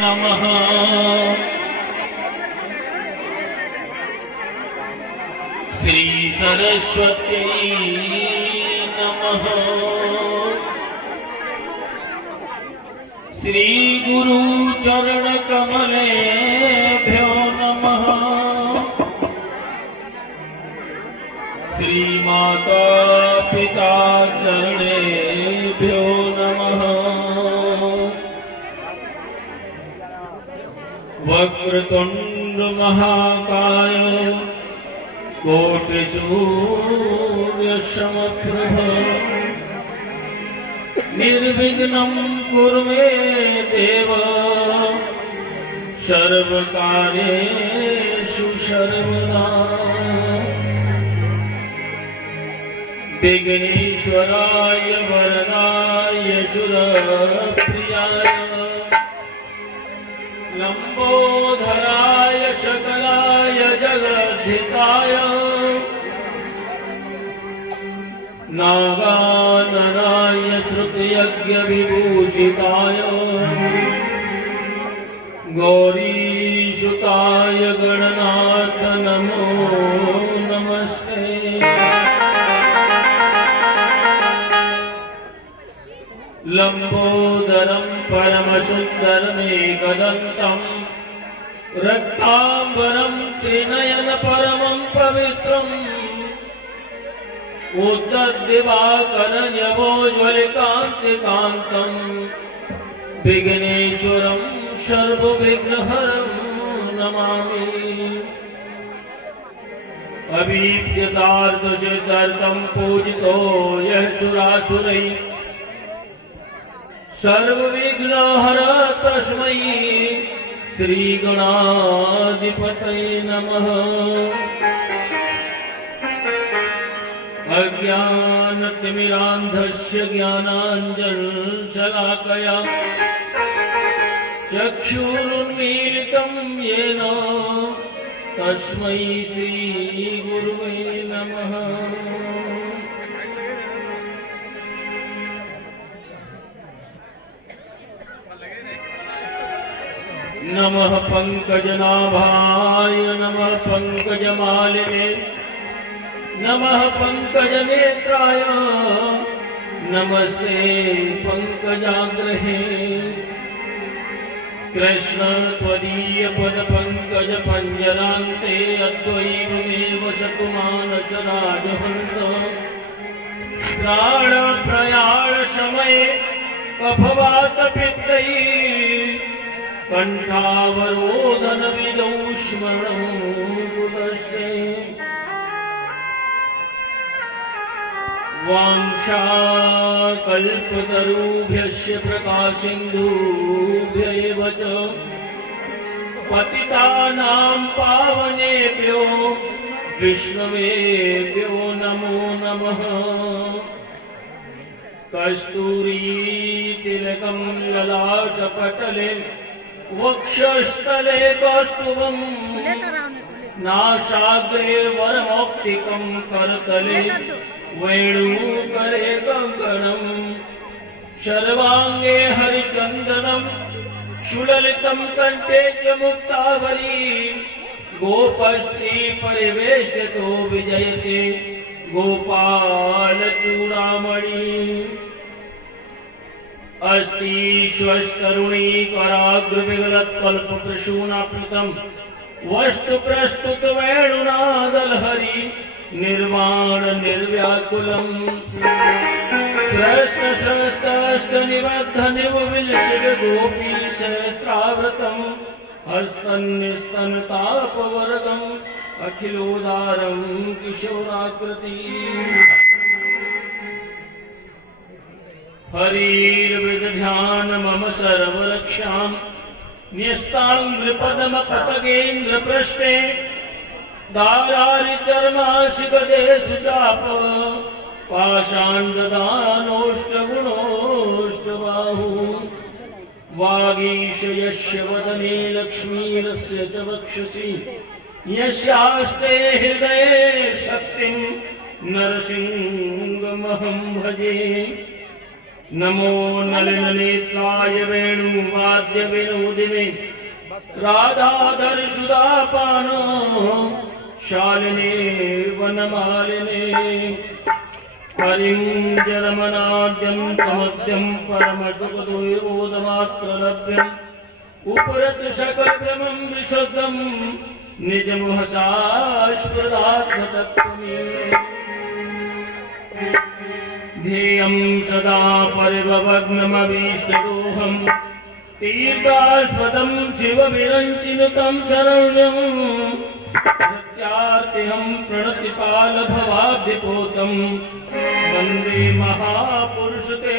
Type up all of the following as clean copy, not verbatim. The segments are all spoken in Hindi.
नमः। श्री सरस्वत्यै नमः। श्री गुरु चरण कमलेभ्यो नमः। श्री माता पिता चरणेभ्यो नमः। वक्रतुंड महाकाय कोटिसूर्यसमप्रभ निर्विघ्नं कुरु मे देव सर्वकार्येषु सर्वदा। विघ्नेश्वराय वरदाय सुरप्रियाय लंबोधराय सकलाय जगद्धिताय नागाननाय श्रुतयज्ञविभूषिताय गौरीसुताय गणनाथ नमो नमस्ते। लंबोदरं परमसुन्दरमेकदन्तं रक्तांबरं त्रिनयन परमं पवित्रम् उद्दद्दिवाकरन्यवोज्ज्वलकान्तिकान्तं विघ्नेश्वरं सर्वविघ्नहरं नमामि। अभीप्सितार्थसिद्ध्यर्थं पूजितो यः सुरासुरैः सर्वविघ्नहर तस्मै श्रीगणाधिपतये नमः। अज्ञानतिमिरान्धस्य ज्ञानाञ्जनशलाकया चक्षुरुन्मीलितं येन तस्मै श्रीगुरुवे नमः। नमः पंकजनाभाय नमः पंकजमालिने नमः पंकजनेत्राय नमस्ते पंकजाग्रहे। कृष्ण त्वदीय पद पंकज पंजरान्ते अद्वैवमेव शतमानस राजहंस प्राण प्रयाण समये कफवात पित्तैः कंठावरोधन विदौ स्मरणोदस्ते। वाञ्छाकल्पतरुभ्यश्च प्रकाशसिन्धुभ्य एव च पतितानां पावनेभ्यो विष्णवेभ्यो नमो नमः। कस्तूरीतिलकं ललाटपटले वक्षस्थले कौस्तुभं नासाग्रे वरमौक्तिकं करतले वेणुकरे कंकणं सर्वांगे हरिचन्दनं सुललितं कंठे च मुक्तावली। गोपस्त्री परिवेष्टितो विजयते गोपालचूडामणि। अस्ति स्वस्तरुणी कराग्रविगलत्कल्पकृशूनाप्लुतं वस्तु प्रस्तुत वेणुनादलहरि निर्वाण निर्व्याकुलम्। स्रस्तस्रस्तस्त निबद्ध निवविलसित गोपी सहस्रावृतम् हस्तन्निस्तनतापवरदम् अखिलोदारं किशोराकृति। हरिर्विदध्यान मम सर्वरक्षां न्यस्ताङ्घ्रिपद्मपतगेन्द्रपृष्ठे दारारिचर्माशिगदेषु चाप पाषाण्डदानोष्टगुणोष्टबाहु। वागीश यस्य वदने लक्ष्मीरस्य च वक्षसि यस्यास्ते हृदये शक्तिं नरसिंहमहं भजे। नमो नलिननेत्राय वेणुवाद्यविनोदिने राधाधर सुधापान शालिने वनमालिने कलिं जलमनाद्यं तमद्यं परमसुखदुर्बोधमात्रलभ्यम् उपरत सकल ब्रह्मं विशुद्धं निजमुहसास्पदात्मतत्त्वमीडे ध्येयं सदा परिभवग्नमभीष्टदोहं तीर्थास्पदं शिवविरञ्चिनुतं शरण्यं प्रत्यार्तिहं प्रणतिपालभवाब्धिपोतं वन्दे महापुरुषते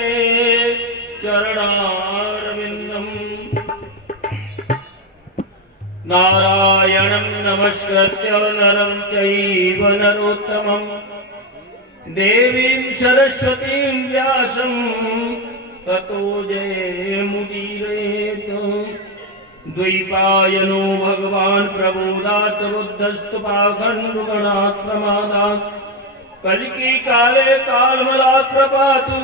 चरणारविन्दम् नारायणं नमस्कृत्य नरं चैव नरोत्तमं देवीं सरस्वतीं व्यासं ततो जयमुदीरयेत् द्वैपायनो भगवान् प्रबोधात् बुद्धस्तु पाखण्डुगणात् प्रमादात् कलिकी काले कालमलात् प्रपातु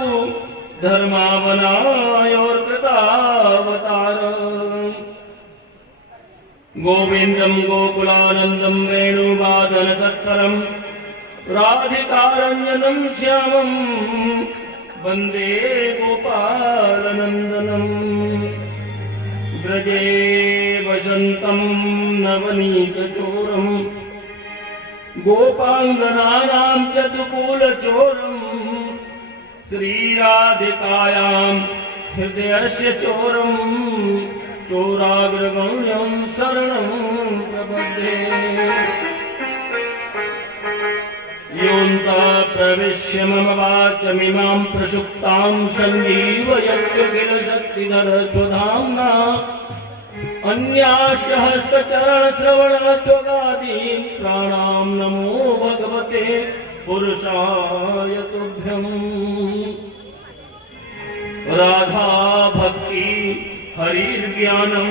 धर्मावनायोर्कृतावतार गोविन्दं गोकुलानन्दं वेणुवादन तत्परं राधिकारञ्जनं श्यामं वन्दे गोपालनन्दनम् व्रजे वसन्तं नवनीतचोरं गोपाङ्गनानां चतुकूलचोरं श्रीराधिकायां हृदयस्य चोरं चोराग्रगण्यं शरणं प्रपद्ये योऽन्तः प्रविश्य मम वाचमिमां प्रसुप्तां सञ्जीवयत्य किल शक्तिधर स्वधाम्ना अन्याश्च हस्तचरणश्रवणत्वगादीन् प्राणां नमो भगवते पुरुषाय तुभ्यम् राधा भक्ति हरिर्ज्ञानं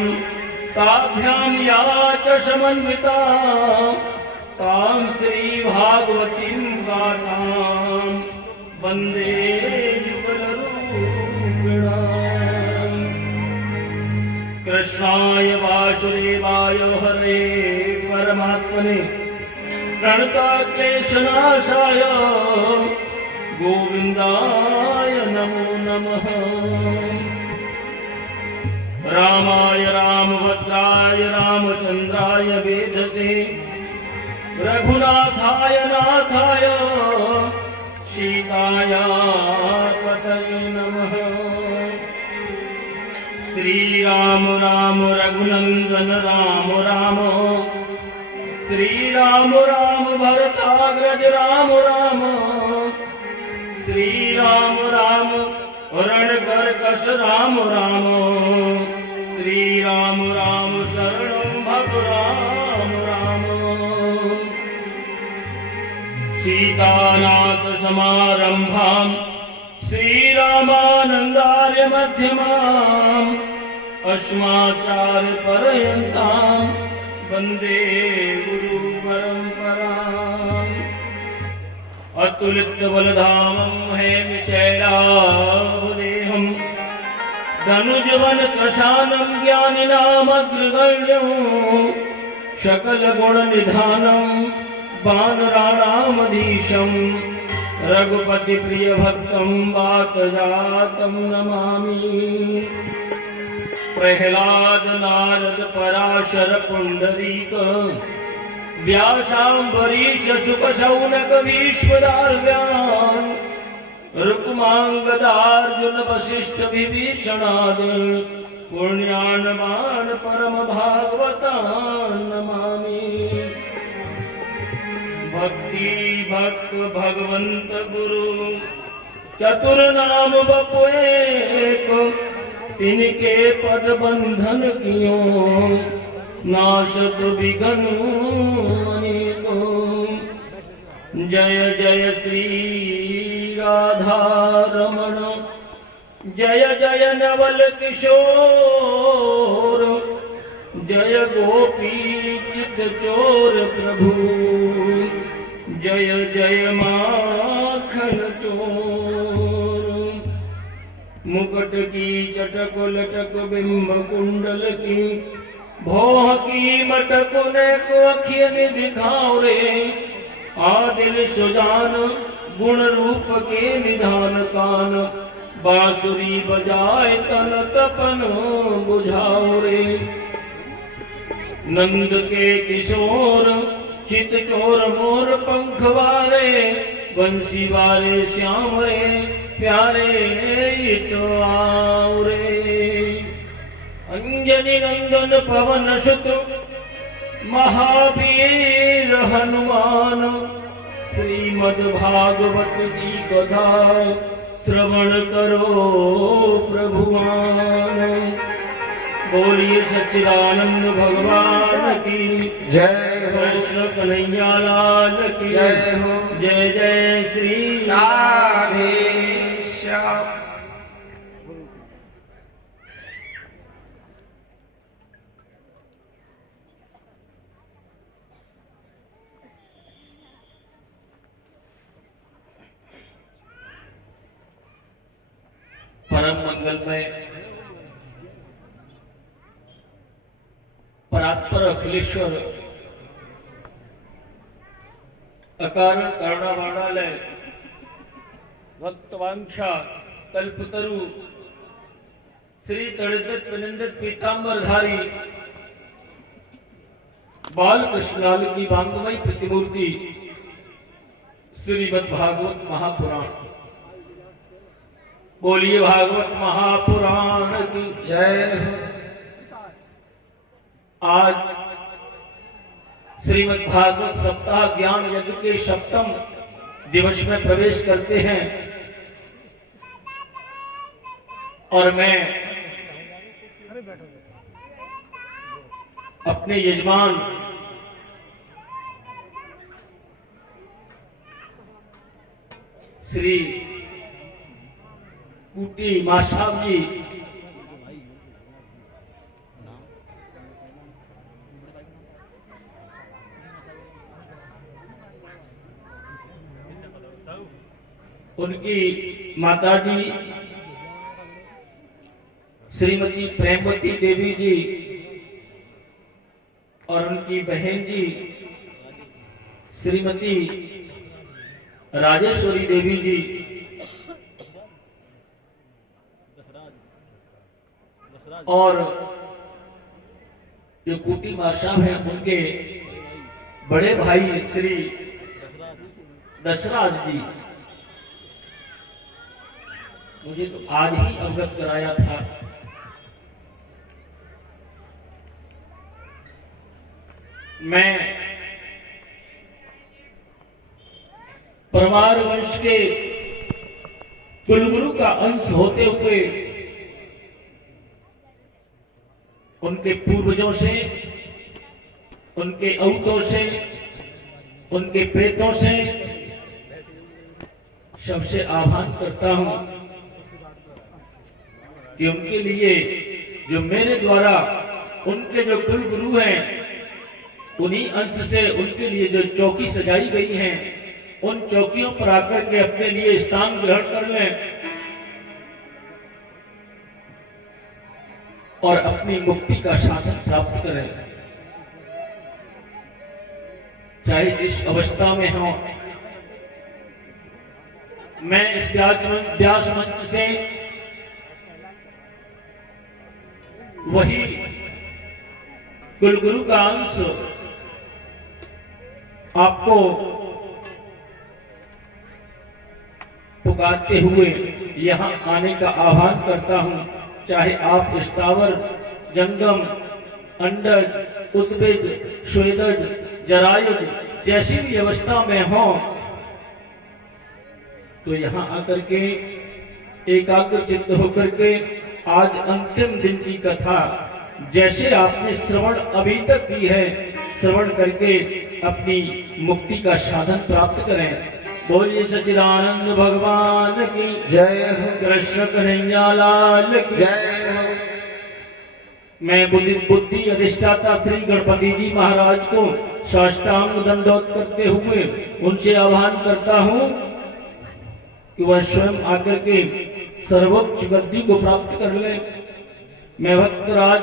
ताभ्यां या च समन्विता तां श्रीभागवतीं गाथां वन्दे युगलरूपिणाम् कृष्णाय वासुदेवाय हरे परमात्मने प्रणतक्लेशनाशाय गोविन्दाय नमो नमः रामाय रामभद्राय रामचन्द्राय वेधसे रघुनाथाय नाथाय सीताया पतये नमः श्रीराम राम रघुनन्दन राम राम श्रीराम राम भरताग्रज राम राम श्रीराम राम रणकर्कश राम राम श्रीराम राम शरणं भव राम राम सीतानाथ समारंभां श्रीरामानन्दार्य मध्यमाम् अस्माचार्य पर्यन्तां वन्दे गुरु परम्पराम् अतुलित बलधामं हेमशैलावदेहं धनुजवन कृशानं ज्ञानिनामग्रगण्यं सकलगुणनिधानं वानराणामधीशं रघुपतिप्रियभक्तं वातजातं नमामि प्रह्लाद नारद पराशर पुण्डरीक व्यासाम्बरीश शुक शौनक विश्वदार्यान् रुक्माङ्गदार्जुन वसिष्ठ विभीषणादिन् पुण्यान्वान् परम भागवतान् नमामि भक्ति भक्त भगवंत गुरु चतुर्नाम बपु एक तिनके पद बंधन कियो नाशत विघ्न अनेको जय जय श्री राधा रमण जय जय नवल किशोर जय गोपी चित चोर प्रभु जय जय माखन चोर मटकी चटक लटक बिंब कुंडल की भोह की मटक ने को अखियन दिखाओ रे आदिल सुजान गुण रूप के निधान कान बांसुरी बजाए तन तपन बुझाओ रे नंद के किशोर चित चोर मोर पंखवारे बंसी वारे श्याम रे प्यारे तो आओ रे अंजनी नंदन पवन सुत महावीर हनुमान श्रीमद् भागवत की कथा श्रवण करो प्रभुमान बोलिए सच्चिदानंद भगवान की जय हो। कृष्ण कन्हैया लाल की जय हो। जय जय श्री राधे श्याम। परम मंगलमय परात्पर अखिलेश्वर अकार करुणावाणालय भक्तवांछा कल्पतरु श्री तड़ित विनिंदित पीतांबरधारी बाल कृष्णाल की भांगमयी प्रतिमूर्ति श्रीमद् भागवत महापुराण बोलिए भागवत महापुराण की जय हो। आज श्रीमद् भागवत सप्ताह ज्ञान यज्ञ के सप्तम दिवस में प्रवेश करते हैं और मैं अपने यजमान श्री कुटी मां साहब जी उनकी माताजी श्रीमती प्रेमवती देवी जी और उनकी बहन जी श्रीमती राजेश्वरी देवी जी और जो कुटी मां साहब हैं उनके बड़े भाई श्री दशराज जी मुझे तो आज ही अवगत कराया था। मैं परमार वंश के कुलगुरु का अंश होते हुए उनके पूर्वजों से, उनके अवतों से, उनके प्रेतों से सबसे आह्वान करता हूं कि उनके लिए जो मेरे द्वारा उनके जो कुल गुरु हैं उन्हीं अंश से उनके लिए जो चौकी सजाई गई हैं उन चौकियों पर आकर के अपने लिए स्थान ग्रहण कर लें और अपनी मुक्ति का साधन प्राप्त करें। चाहे जिस अवस्था में हो, मैं इस व्यास मंच से वही कुलगुरु का अंश आपको पुकारते हुए यहां आने का आह्वान करता हूं। चाहे आप स्थावर, जंगम, अंडज, उद्भिज, स्वेदज, जरायुज जैसी भी अवस्था में हो तो यहां आकर के एकाग्र चित्त होकर के आज अंतिम दिन की कथा जैसे आपने श्रवण अभी तक की है, श्रवण करके अपनी मुक्ति का साधन प्राप्त करें। बोलिए सच्चिदानंद भगवान की जय हो। कृष्ण कन्हैया लाल की जय हो। मैं बुद्धि अधिष्ठाता श्री गणपति जी महाराज को साष्टांग दंडोत करते हुए उनसे आह्वान करता हूं कि वह स्वयं आकर के सर्वोच्च गद्दी को प्राप्त कर ले। मैं भक्तराज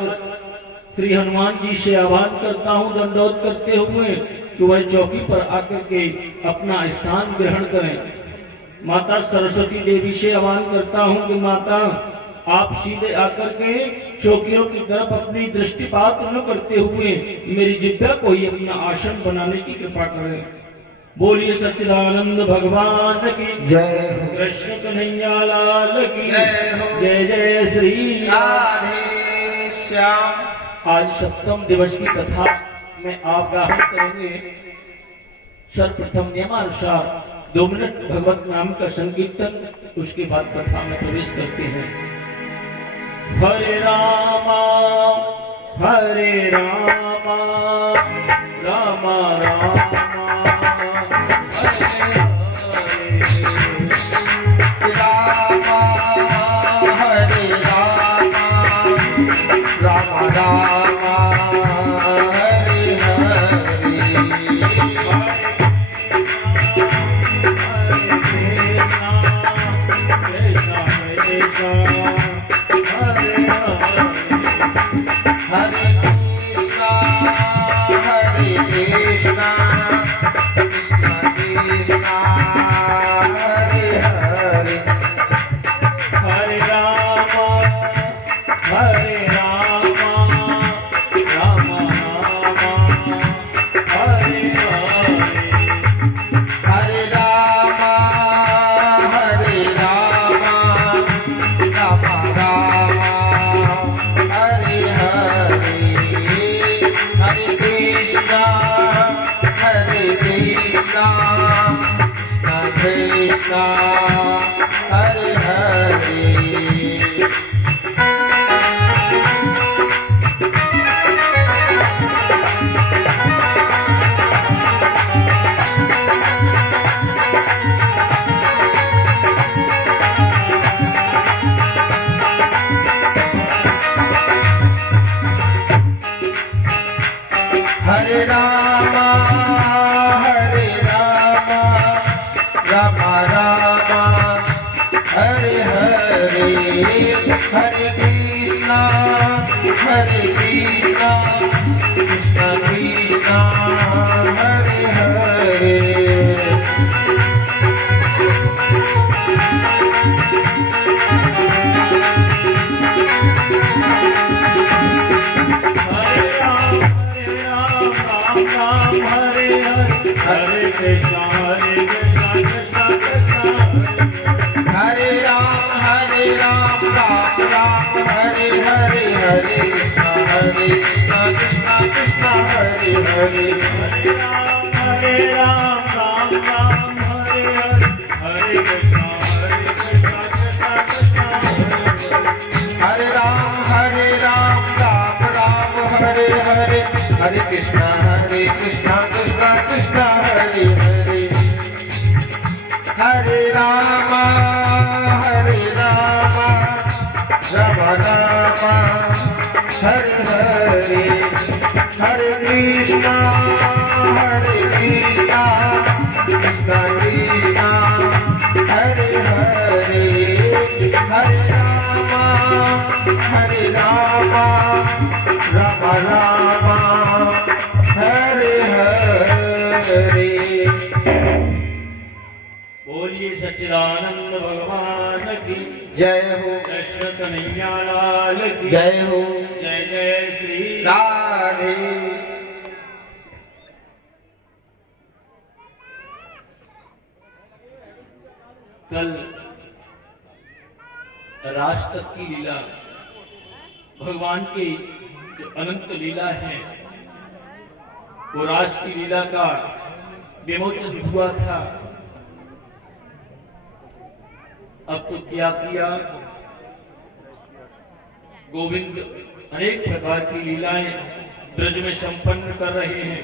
श्री हनुमान जी से आह्वान करता हूँ दंडोत करते हुए कि वह चौकी पर आकर के अपना स्थान ग्रहण करें। माता सरस्वती देवी से आह्वान करता हूँ कि माता आप सीधे आकर के चौकियों की तरफ अपनी दृष्टिपात न करते हुए मेरी जिह्वा को ही अपना आसन बनाने की कृपा करें। बोलिए सच्चिदानंद भगवान की जय हो। कृष्ण कन्हैया लाल की जय हो। जय जय श्री राधे श्याम। आज सप्तम दिवस की कथा में आप गाहन करेंगे। सर्वप्रथम नियमानुसार 2 मिनट भगवत नाम का संकीर्तन, उसके बाद कथा में प्रवेश करते हैं। हरे रामा रामा रामा हरे हरे। रामा हरे रामा रामा रामा हरे हरे। हरे कृष्णा कृष्णा कृष्णा हरे हरे। हरे रामा रामा रामा हरे हरे। हरे रामा रामा रामा हरे हरे। हरे कृष्णा कृष्णा कृष्णा हरे हरे। हरे रामा रामा रामा हरे हरे। हरे कृष्णा कृष्णा कृष्णा हरे हरे। हरे राम राम हरे हरे। हरे कृष्णा कृष्णा कृष्णा हरे राम राम राम हरे हरे। हरे कृष्णा कृष्णा कृष्णा हरे हरे। हरे राम राम राम हरे हरे। हरे कृष्णा कृष्णा कृष्णा हरे राम राम राम हरे हरे। हरे कृष्णा कृष्णा कृष्णा हरे हरे। हरे राम राम राम हरे हरे। हरे कृष्णा कृष्णा कृष्णा हरे हरे। हरे राम राम राम हरे हरे। बोलिए सच्चिदानंद भगवान की जय हो। कृष्ण कन्हैया लाल की जय हो। जय जय श्री राधे। कल रास तक की लीला, भगवान की जो अनंत लीला है, वो रास की लीला का विमोचन हुआ था। अब तो क्या किया, गोविंद अनेक प्रकार की लीलाएं ब्रज में संपन्न कर रहे हैं।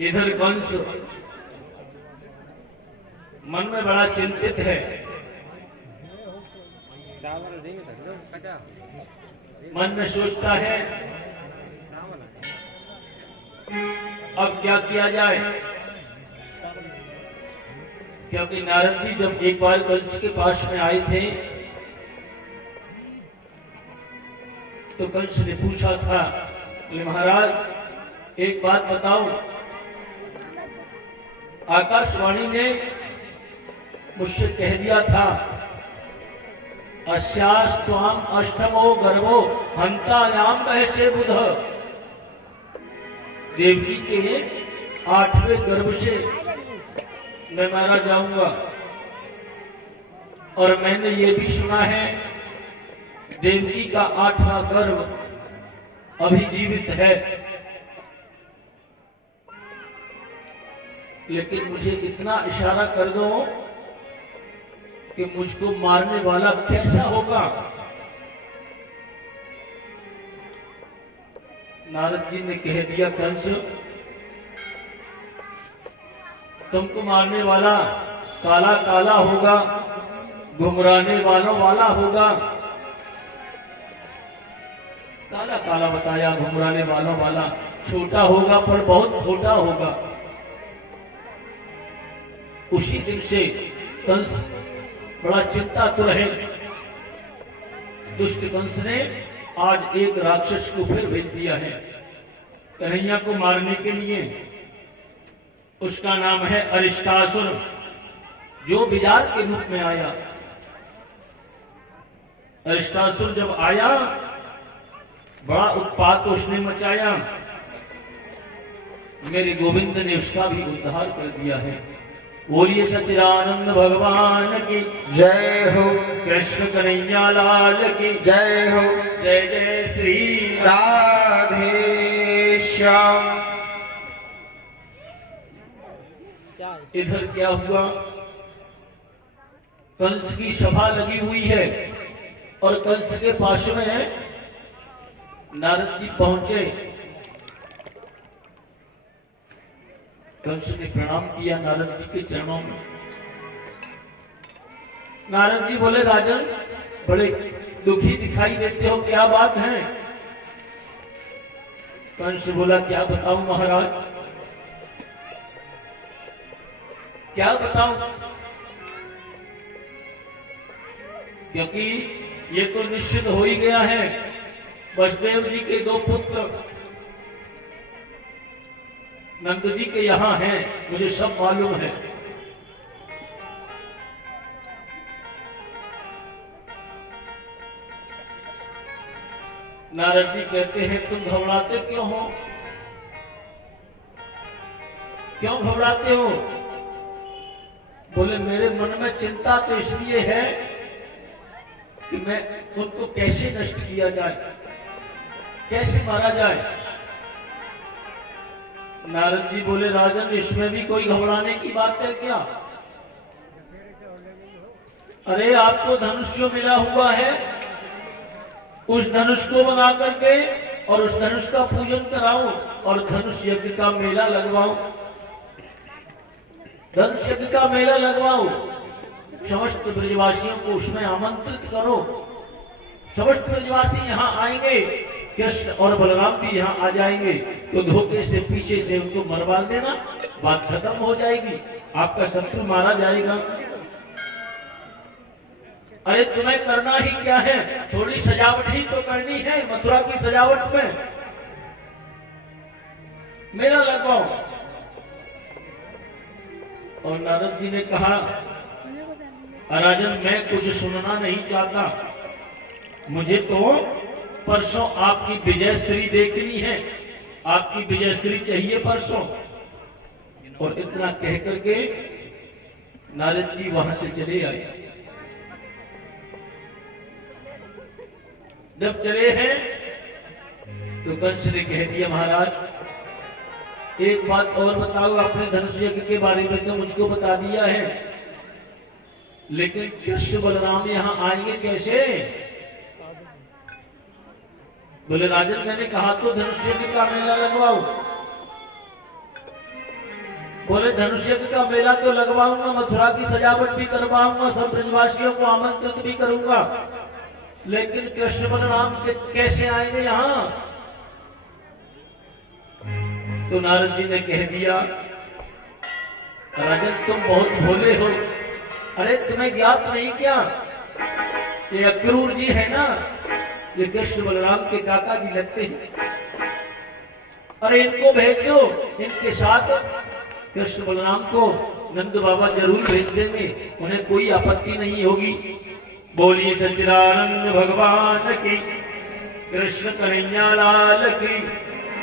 इधर कंस मन में बड़ा चिंतित है। मन में सोचता है अब क्या किया जाए। क्योंकि नारद जी जब एक बार कंस के पास में आए थे तो कंस ने पूछा था कि महाराज एक बात बताओ, आकाशवाणी ने मुझसे कह दिया था अस्यास्त्वाम अष्टमो गर्भो हंतायाम बहसे बुध, देवकी के 8वें गर्भ से मैं मारा जाऊंगा। और मैंने ये भी सुना है देवकी का 8वां गर्भ अभी जीवित है, लेकिन मुझे इतना इशारा कर दो कि मुझको मारने वाला कैसा होगा। नारद जी ने कह दिया कंस तुमको मारने वाला काला काला होगा, घुमराने वालों वाला होगा। काला काला बताया, घुमराने वालों वाला, छोटा होगा पर बहुत छोटा होगा। उसी दिन से कंस बड़ा चिंतातुर है। दुष्ट कंस ने आज एक राक्षस को फिर भेज दिया है कन्हैया को मारने के लिए। उसका नाम है अरिष्टासुर, जो बिजार के रूप में आया। अरिष्टासुर जब आया बड़ा उत्पात उसने मचाया, मेरे गोविंद ने उसका भी उद्धार कर दिया है। बोलिए सच्चिदानंद भगवान की जय हो, कृष्ण कन्हैया लाल की जय हो, जय जय श्री राधे श्याम। इधर क्या हुआ, कंस की सभा लगी हुई है और कंस के पास में नारद जी पहुंचे। कंस ने प्रणाम किया नारद जी के चरणों में। नारद जी बोले राजन बड़े दुखी दिखाई देते हो, क्या बात है? कंस बोला क्या बताऊं महाराज, क्या बताऊं, क्योंकि ये तो निश्चित हो ही गया है। वसुदेव जी के 2 पुत्र नंद जी के यहां हैं, मुझे सब मालूम है। नारद जी कहते हैं तुम घबराते क्यों हो, क्यों घबराते हो? बोले मेरे मन में चिंता तो इसलिए है कि मैं उनको कैसे नष्ट किया जाए, कैसे मारा जाए। नारद जी बोले राजन इसमें भी कोई घबराने की बात है क्या? अरे आपको धनुष जो मिला हुआ है उस धनुष को बना करके और उस धनुष का पूजन कराओ और धनुष यज्ञ का मेला लगवाओ, धनुष यज्ञ का मेला लगवाओ। समस्त ब्रजवासियों को उसमें आमंत्रित करो। समस्त ब्रजवासी यहाँ आएंगे, कृष्ण और बलराम भी यहाँ आ जाएंगे, तो धोखे से पीछे से उनको मरवा देना, बात खत्म हो जाएगी, आपका शत्रु मारा जाएगा। अरे तुम्हें करना ही क्या है, थोड़ी सजावट ही तो करनी है। मथुरा की सजावट में मेला लगवाओ। और नारद जी ने कहा राजन मैं कुछ सुनना नहीं चाहता, मुझे तो परसों आपकी विजयश्री देखनी है, आपकी विजयश्री चाहिए परसों। और इतना कह करके नारद जी वहां से चले आए। जब चले हैं तो कंस ने कह दिया महाराज एक बात और बताओ, अपने धनुष यज्ञ के बारे में तो मुझको बता दिया है, लेकिन कृष्ण बलराम यहाँ आएंगे कैसे? बोले राजन मैंने कहा तो धनुष यज्ञ का मेला लगवाओ। बोले धनुष यज्ञ का मेला तो लगवाऊंगा, मथुरा की सजावट भी करवाऊंगा, सब ब्रजवासियों को आमंत्रित भी करूंगा, लेकिन कृष्ण बलराम कैसे आएंगे यहाँ? तो नारद जी ने कह दिया राजन तुम बहुत भोले हो। अरे तुम्हें ज्ञात नहीं क्या, ये अक्रूर जी है ना, ये कृष्ण बलराम के काका जी लगते हैं। अरे इनको भेज दो, इनके साथ कृष्ण बलराम को नंद बाबा जरूर भेज देंगे, उन्हें कोई आपत्ति नहीं होगी। बोलिए सच्चिदानंद भगवान की, कृष्ण कन्हैया लाल की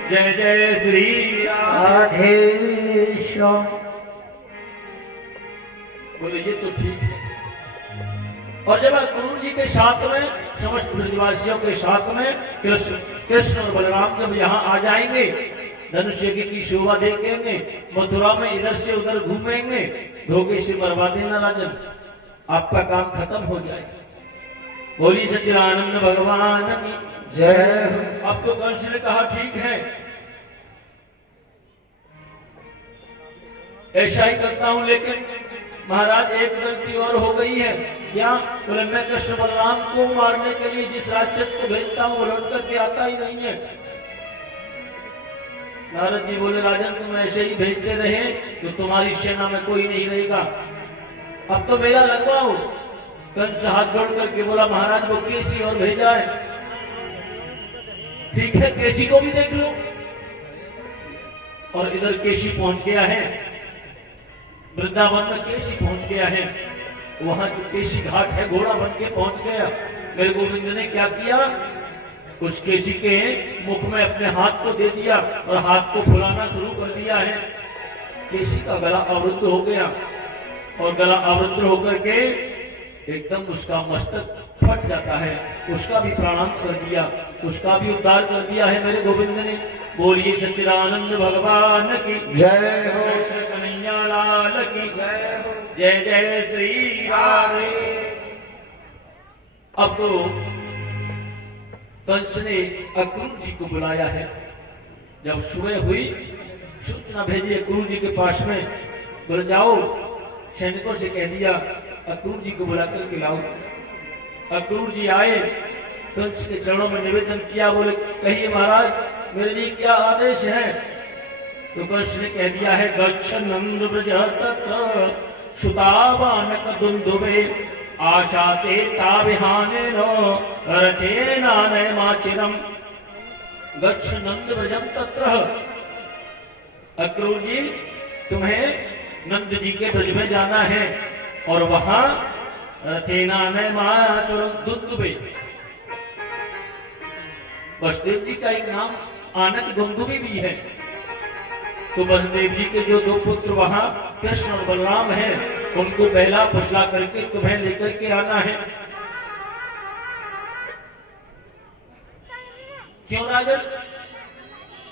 जय। जय श्री राधे श्याम। बोले ये तो ठीक है। और जब अक्रूर जी के साथ में, समस्त ब्रजवासियों के साथ में कृष्ण और बलराम जब यहाँ आ जाएंगे, धनुष यज्ञ की शोभा देखेंगे, मथुरा में इधर से उधर घूमेंगे, धोखे से मरवा देना राजन, आपका काम खत्म हो जाएगा। बोली सच्चिदानंद भगवान की जय। अब तो कंस ने कहा ठीक है, ऐसा ही करता हूं, लेकिन महाराज एक गलती और हो गई है। क्या? बोले मैं कृष्ण बलराम को मारने के लिए जिस राक्षस को भेजता हूं वो लौट करके आता ही नहीं है। नारद जी बोले राजन तुम ऐसे ही भेजते रहे तो तुम्हारी सेना में कोई नहीं रहेगा, अब तो मेरा लगवाओ। कंस हाथ जोड़ करके बोला महाराज वो केसी और भेजा है। ठीक है, केसी को भी देख लो। और इधर केसी पहुंच गया है, वृंदावन में केसी पहुंच गया है। वहां जो केसी घाट है घोड़ा बन के पहुंच गया। मेरे गोविंद ने क्या किया, उस केसी के मुख में अपने हाथ को दे दिया और हाथ को फुलाना शुरू कर दिया है। केसी का गला अवरुद्ध हो गया और गला अवरुद्ध होकर के एकदम उसका मस्तक फट जाता है, उसका भी प्राणांत कर दिया, उसका भी उद्धार कर दिया है मेरे गोविंद ने। बोलिए सच्चिदानंद भगवान की जय हो। कृष्ण कन्हैया लाल की जय हो। जय। जय श्री राधे। अब तो कंस ने अक्रूर जी को बुलाया है। जब सुबह हुई, सूचना भेजी अक्रूर जी के पास में, बोले जाओ सैनिकों से कह दिया अक्रूर जी को बुला करके लाओ। अक्रूर जी आए, कंस के चरणों में निवेदन किया, बोले कहिए महाराज मेरे लिए क्या आदेश है। तो कंस ने कह दिया है गच्छ नंद ब्रज तत्र सुतावानक दुंदुभे आशाते ताविहाने रते नानय माचिरम। गच्छ नंद ब्रजम तत्र, अक्रूर जी तुम्हें नंद जी के ब्रज में जाना है और वहां रथेनानय माचुरम दुंदुभे। वसुदेव जी का एक नाम आनक दुंदुभी भी है। तो वसुदेव जी के जो दो पुत्र वहां कृष्ण और बलराम हैं, उनको पहला फुसला करके तुम्हें लेकर के आना है। क्यों राजन?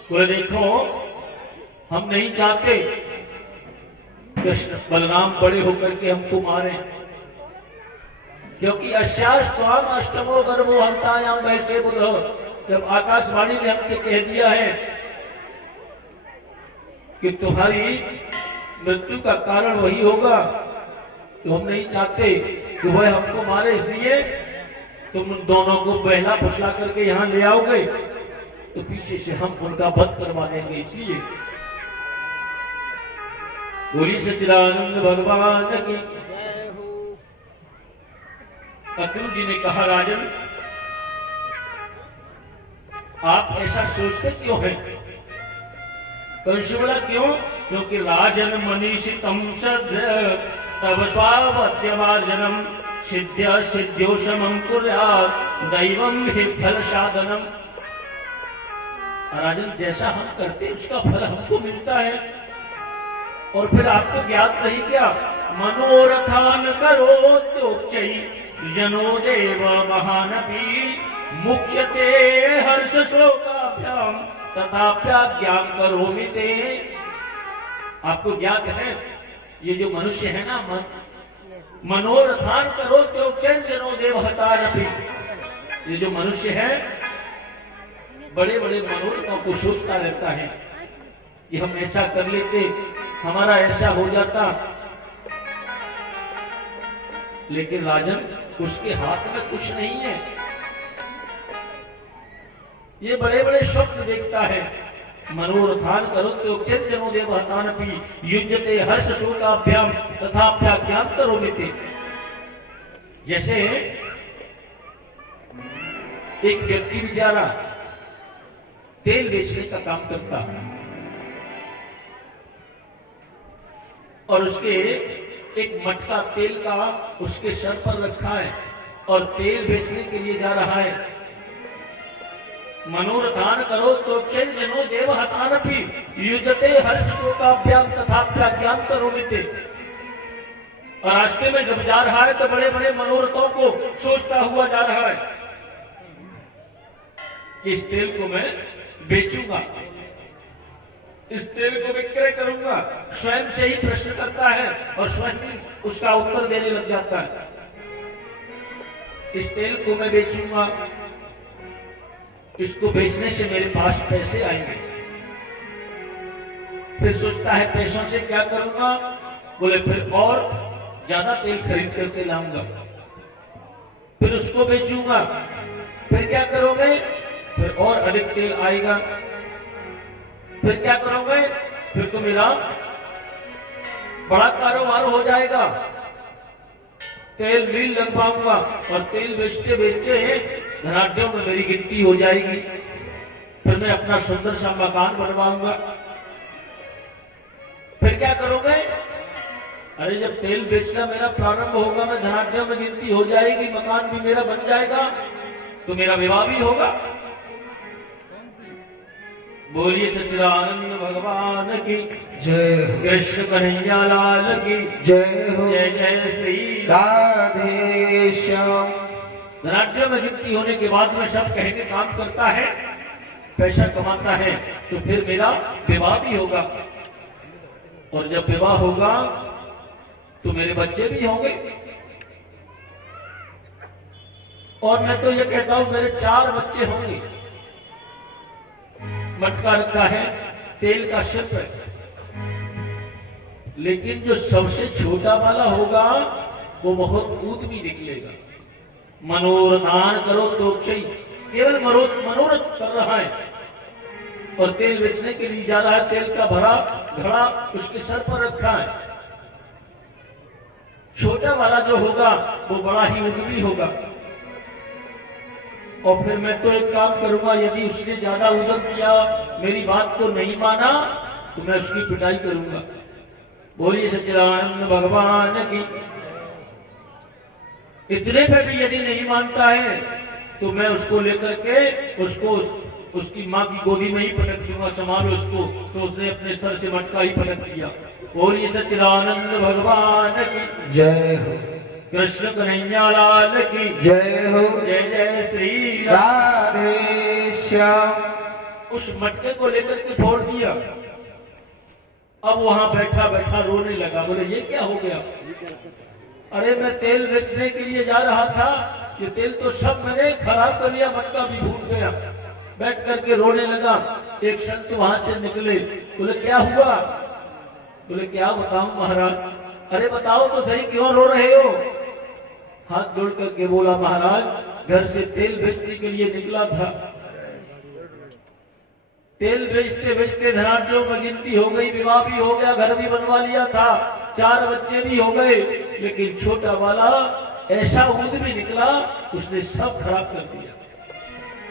बोले देखो हम नहीं चाहते कृष्ण बलराम बड़े होकर के हमको मारे, क्योंकि अश्यास्त्वाम अष्टमो गर्भो हंतायाम वैसे बुधो। जब आकाशवाणी ने हमसे कह दिया है कि तुम्हारी मृत्यु का कारण वही होगा, तो हम नहीं चाहते कि वह हमको मारे, इसलिए तुम दोनों को बहला फुसला करके यहाँ ले आओगे तो पीछे से हम उनका वध करवा देंगे। इसलिए बोली सच्चिदानंद भगवान की। अक्रूर जी ने कहा राजन आप ऐसा सोचते क्यों हैं? कंस बोला क्यों? क्योंकि राजन मनीषितम श्रद्ध तब स्वावत्यवार्जनम सिद्ध्य सिद्ध्योशमं कुर्यात् दैवम हि फल साधनम। राजन जैसा हम करते उसका फल हमको मिलता है। और फिर आपको ज्ञात नहीं क्या, मनोरथान करोत्योक्चै जनो देव महानपि मुच्यते हर्ष शोकाभ्याम तथाप्याज्ञां करोमि ते। आपको ज्ञात है ये जो मनुष्य है ना, मनोरथान करोत्योक्चै जनो देव हतानपि, ये जो मनुष्य है बड़े बड़े मनोरथों को सोचता रहता है कि हम ऐसा कर लेते, हमारा ऐसा हो जाता, लेकिन राजन उसके हाथ में कुछ नहीं है। ये बड़े बड़े स्वप्न देखता है मनोरथान करोत्योक्षेन जनो देवहतानपि युज्यते हर्ष शोकाभ्याम तथाप्याज्ञान्तरोमिति। जैसे एक व्यक्ति बेचारा तेल बेचने का काम करता और उसके एक मटका तेल का उसके सर पर रखा है और तेल बेचने के लिए जा रहा है। मनोरथान करो तो क्षण जनो देवहतानपि युजते हर्ष शोकाभ्याम तथाप्याज्ञान्तरोमिति। और रास्ते में जब जा रहा है तो बड़े बड़े मनोरथों को सोचता हुआ जा रहा है, इस तेल को मैं बेचूंगा, इस तेल को विक्रय करूंगा। स्वयं से ही प्रश्न करता है और स्वयं ही उसका उत्तर देने लग जाता है। इस तेल को मैं बेचूंगा, इसको बेचने से मेरे पास पैसे आएंगे। फिर सोचता है पैसों से क्या करूंगा, बोले फिर और ज्यादा तेल खरीद करके लाऊंगा, फिर उसको बेचूंगा। फिर क्या करोगे, फिर और अधिक तेल आएगा। फिर क्या करोगे, फिर तो मेरा बड़ा कारोबार हो जाएगा, तेल मिल लगवाऊंगा और तेल बेचते बेचते धनाढ्यों में मेरी गिनती हो जाएगी। फिर मैं अपना सुंदर सा मकान बनवाऊंगा। फिर क्या करोगे, अरे जब तेल बेचना मेरा प्रारंभ होगा, मैं धनाढ्यों में गिनती हो जाएगी, मकान भी मेरा बन जाएगा, तो मेरा विवाह भी होगा। बोलिए सच्चिदानंद भगवान की जय हो। कृष्ण कन्हैया लाल की जय हो। जय जय श्री राधे श्याम। धनाढ्यों में गिनती होने के बाद में सब कह के काम करता है, पैसा कमाता है, तो फिर मेरा विवाह भी होगा। और जब विवाह होगा तो मेरे बच्चे भी होंगे। और मैं तो ये कहता हूं मेरे 4 बच्चे होंगे। मटका रखा है, तेल का शिप है, लेकिन जो सबसे छोटा वाला होगा वो बहुत ऊधमी निकलेगा। मनोरथान करो तो केवल मनोरथ कर रहा है और तेल बेचने के लिए जा रहा है, तेल का भरा घड़ा उसके सर पर रखा है। छोटा वाला जो होगा वो बड़ा ही उद्यमी होगा। और फिर मैं तो एक काम करूंगा, यदि उसने ज्यादा उद्यम किया, मेरी बात को नहीं माना, तो मैं उसकी पिटाई करूंगा। बोलिए सच्चिदानंद भगवान की। इतने पे भी यदि नहीं मानता है तो मैं उसको लेकर के उसकी माँ की गोदी में ही पटक दूंगा, संभालो उसको। तो उसने अपने सर से मटका ही पटक दिया। बोलिए सच्चिदानंद भगवान की जय हो। कृष्ण कन्हैया लाल की जय हो। जय जय श्री राधे श्याम। उस मटके को लेकर के फोड़ दिया। अब वहां बैठा बैठा रोने लगा, बोले ये क्या हो गया, अरे मैं तेल बेचने के लिए जा रहा था, ये तेल तो सब मैंने खराब कर लिया, मटका भी भूल गया। बैठ करके रोने लगा। एक संत वहां से निकले, बोले क्या हुआ, बोले क्या बताऊं महाराज। अरे बताओ तो सही, क्यों रो रहे हो। हाथ जोड़ करके बोला, महाराज घर से तेल बेचने के लिए निकला था, तेल बेचते बेचते धनाढ्यों में गिनती हो गई, विवाह भी हो गया, घर भी बनवा लिया था, 4 बच्चे भी हो गए, लेकिन छोटा वाला ऐसा उद्यमी निकला, उसने सब खराब कर दिया।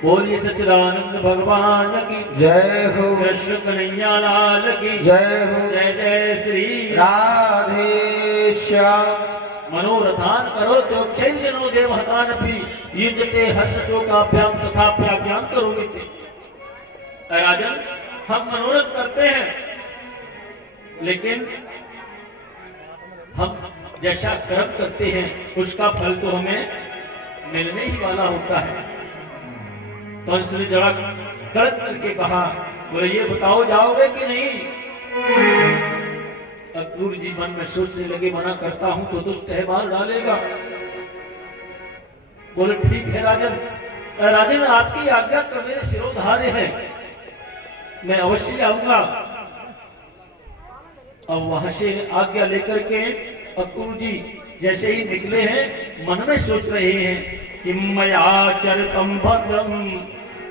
बोलिए सच्चिदानंद भगवान की जय हो। कृष्ण कन्हैया लाल की जय हो। जय जय श्री राधे श्याम। मनोरथान करो तो जनो देवहतानपि युज्यते हर्ष शोकाभ्याम तथाप्याज्ञान्तरोमिति। राजन, हम मनोरथ करते हैं, लेकिन हम जैसा कर्म करते हैं उसका फल तो हमें मिलने ही वाला होता है। तो कंस ने जरा कड़क करके कहा, बोले ये बताओ जाओगे कि नहीं। अक्रूर जी मन में सोचने लगे, मना करता हूं तो दुष्ट है, मार डालेगा। बोले ठीक है राजन, राजन आपकी आज्ञा तो मेरे सिरोधार्य है, मैं अवश्य आऊंगा। अब वहां से आज्ञा लेकर के अक्रूर जी जैसे ही निकले हैं, मन में सोच रहे हैं कि मया चरितम भद्रम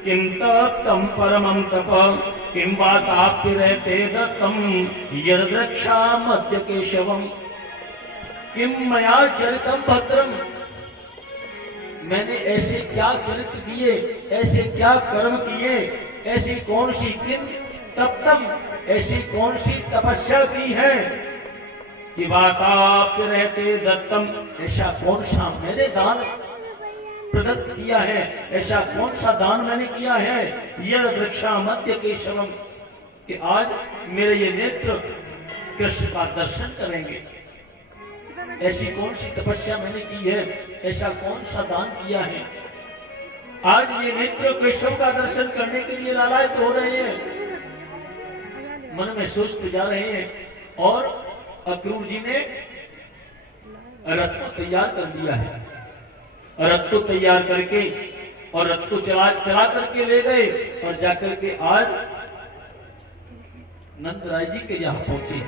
किं तप्तं परमं तप किं वा ताप्य रहते दत्तं यद्रक्षा मध्य केशवम किं मया चरितं भद्रम, मैंने ऐसे क्या चरित्र किए, ऐसे क्या कर्म किए, ऐसी कौन सी किं तप्तम, ऐसी कौन सी तपस्या की है कि वाताप्य रहते दत्तम, ऐसा कौन सा मैंने दान प्रदत्त किया है, ऐसा कौन सा दान मैंने किया है, यह वृक्षा मध्य केशवम, कि आज मेरे ये नेत्र कृष्ण का दर्शन करेंगे। ऐसी कौन सी तपस्या मैंने की है, ऐसा कौन सा दान किया है, आज ये नेत्र केशव का दर्शन करने के लिए लालायित हो रहे हैं, मन में सोचते जा रहे हैं। और अक्रूर जी ने रथ को तैयार कर दिया है, रथ को तैयार करके और रथ को चला करके ले गए और जाकर के आज नंद राय जी के यहां पहुंचे।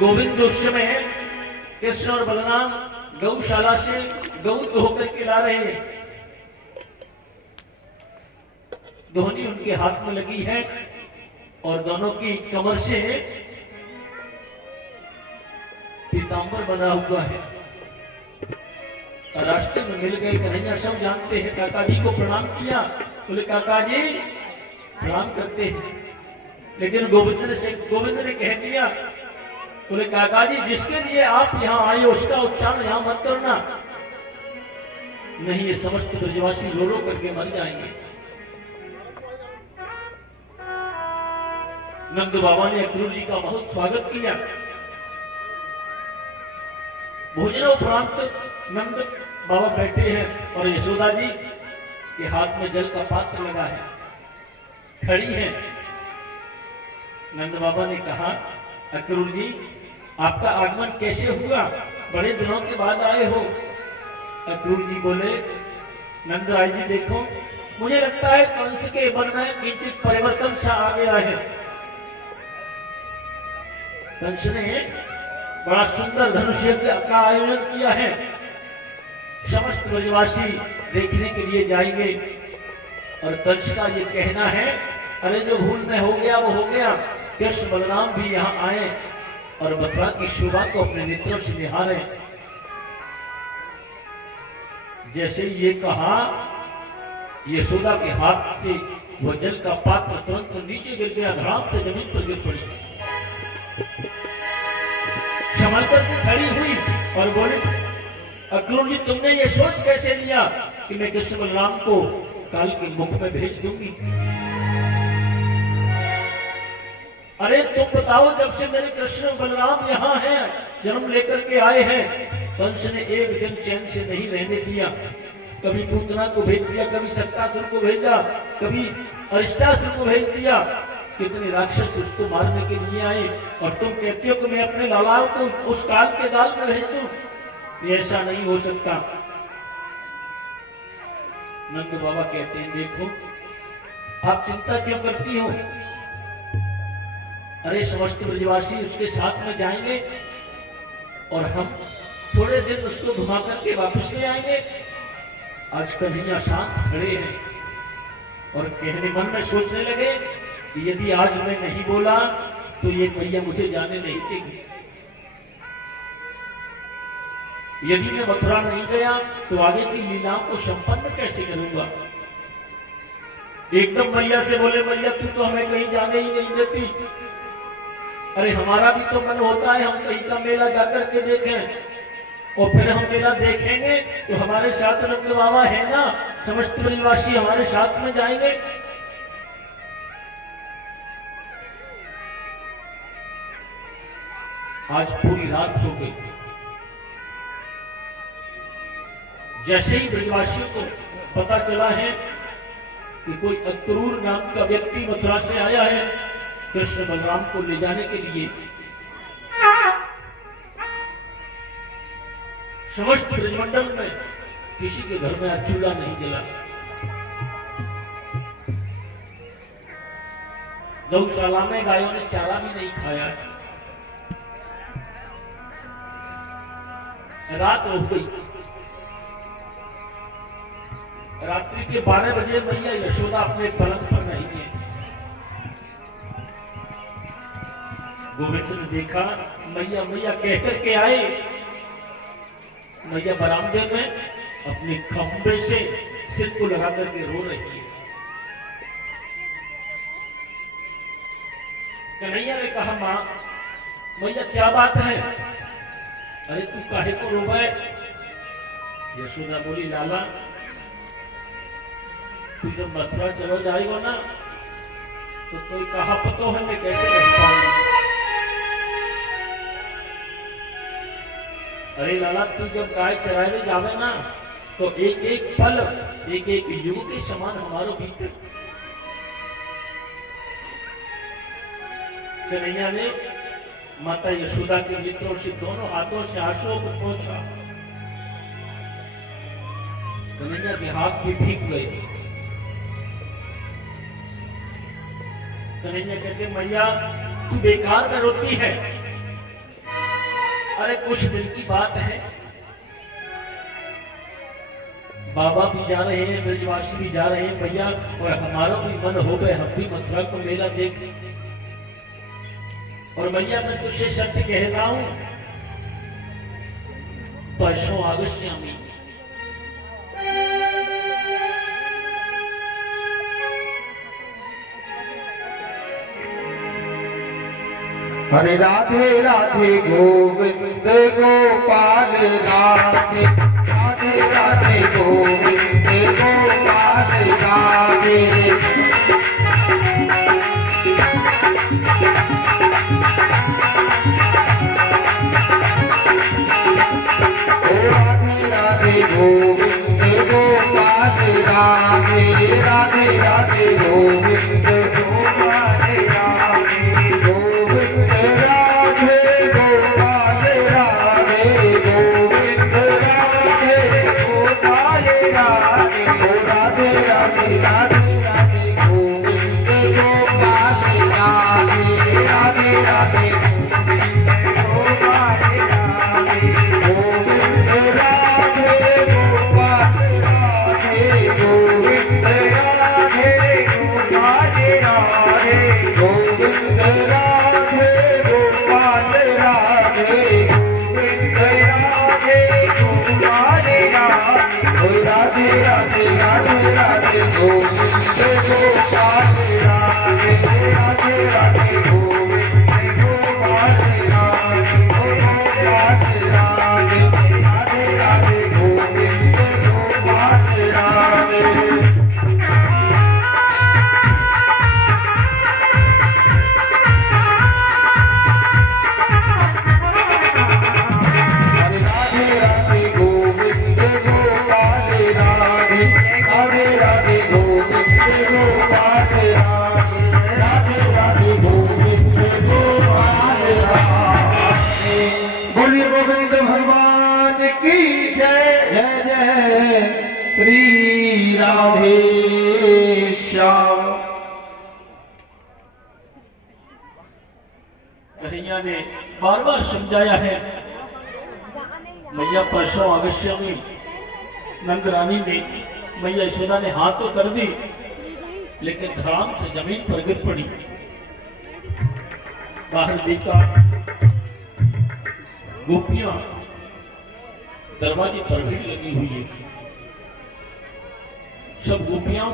गोविंद उस समय कृष्ण और बलराम गौशाला से गौ होकर के ला रहे हैं, दोहनी उनके हाथ में लगी है और दोनों की कमर से पीतांबर बना हुआ है। रास्ते में मिल गए कन्हैया, सब जानते हैं, काका जी को प्रणाम किया, बोले काका जी प्रणाम करते हैं, लेकिन गोविंद ने कह दिया, बोले काका जी जिसके लिए आप यहाँ आए उसका उच्चारण यहाँ मत करना, नहीं ये समस्त ब्रजवासी रो रो करके मर जाएंगे। नंद बाबा ने अक्रूर जी का बहुत स्वागत किया। भोजनोपरांत नंद बाबा बैठे हैं और यशोदा जी के हाथ में जल का पात्र लगा है, खड़ी है। नंद बाबा ने कहा अक्रूर जी आपका आगमन कैसे हुआ, बड़े दिनों के बाद आए हो। अक्रूर जी बोले नंद राय जी देखो, मुझे लगता है कंस के मन में किंचित परिवर्तन सा आ गया है। कंस ने बड़ा सुंदर धनुष यज्ञ का आयोजन किया है, समस्त ब्रजवासी देखने के लिए जाएंगे और कंस का ये कहना है अरे जो भूल में हो गया वो हो गया। कृष्ण बलराम भी यहाँ आए और मथुरा की शोभा को अपने नेत्रों से निहारे। जैसे ये कहा यशोदा के हाथ से वो जल का पात्र तुरंत नीचे गिर गया, धड़ाम से जमीन पर गिर पड़ी। संभल करके खड़ी हुई और बोले अक्रूर जी तुमने ये सोच कैसे लिया कि मैं कृष्ण बलराम को काल के मुख में भेज दूंगी। अरे तुम बताओ जब से मेरे कृष्ण बलराम यहाँ हैं, जन्म लेकर के आए हैं, कंस ने एक दिन चैन से नहीं रहने दिया। कभी पूतना को भेज दिया, कभी सत्तासुर को भेजा, कभी अरिष्टासुर को भेज दिया। कितने राक्षस उसको मारने के लिए आए और तुम कहते हो कि मैं अपने लालाओं को उस काल के दाल में भेज दूं, ऐसा नहीं हो सकता। नंद बाबा कहते हैं देखो आप चिंता क्यों करती हो, अरे समस्त ब्रजवासी उसके साथ में जाएंगे और हम थोड़े दिन उसको घुमा करके वापस ले आएंगे। आज कन्हैया शांत खड़े हैं और कहने मन में सोचने लगे कि यदि आज मैं नहीं बोला तो ये मैया मुझे जाने नहीं देगी, यदि मैं मथुरा नहीं गया तो आगे की लीलाओं को संपन्न कैसे करूंगा। एकदम मैया से बोले मैया तू तो हमें कहीं जाने ही नहीं देती। अरे हमारा भी तो मन होता है हम कहीं का मेला जाकर के देखें और फिर हम मेला देखेंगे तो हमारे साथ नंद बाबा है ना, समस्त ब्रजवासी हमारे साथ में जाएंगे। आज पूरी रात हो गई, जैसे ही ब्रजवासियों को पता चला है कि कोई अक्रूर नाम का व्यक्ति मथुरा से आया है कृष्ण बलराम को ले जाने के लिए, समस्त ब्रजमंडल में किसी के घर में आज चूल्हा नहीं जला। गौशाला में गायों ने चारा भी नहीं खाया। रात हो गई, रात्रि के 12 बजे मैया यशोदा अपने पलंग पर नहीं है। गोविंद ने देखा मैया मैया कहकर के आए। मैया बरामदे में अपने खंबे से सिर को लगा करके रो रही है। कन्हैया ने कहा मां मैया क्या बात है, अरे तू काहे को रोवे? यशोदा बोली लाला तू जब मथुरा चलो जाएगा ना तो कोई कहा पतो है मैं कैसे रह पाऊंगी। अरे लाला तू जब गाय चराने जावे ना तो एक एक पल एक एक युग के समान हमारो बीते। कन्हैया ने माता यशोदा के नेत्रों से दोनों हाथों से आंसुओं को पोंछा। कन्हैया के हाथ भी भीग गए। कन्हैया कहते मैया तू बेकार में रोती है, अरे कुछ दिन की बात है, बाबा भी जा रहे हैं ब्रजवासी भी जा रहे हैं भैया और हमारा भी मन हो गए हम भी मथुरा को मेला देख। और भैया मैं तुझसे सत्य कह रहा हूं परसों आगस्यामी हरे राधे राधे गोविंद गोपाल राधे राधे राधे गोविंद गोपाल राधे। गोविंद गोपाल राधे राधे राधे गोविंद गोपाल राधे गोविंद राधे गोपाल राधे गोविंद राधे गोपाल राधे राधे राधे राधे राधे गोविंद गोपाल राधे राधे राधे गोपाल राधे गोविंद राधे गोविंद राधे गोपाल राधे गोविंद राधे गोपाल राधे गोविंद राधे गोपाल राधे राधे राधे राधे राधे गोविंद गोपाल राधे राधे राधे गोविंद गोपाल राधे गोपाल राधे राधे राधे गोविंद गोपाल राधे। बोलिए गोविंद भगवान की जय जय जय श्री राधे श्याम। कन्हैया ने बार बार समझाया है मैया परसों आगस्यामी नंद रानी ने मैया यशोदा ने हाथ तो कर दी लेकिन धड़ाम से जमीन पर गिर पड़ी। बाहर देखा गोपियां दरवाजे पर भीड़ लगी हुई है। सब गोपियां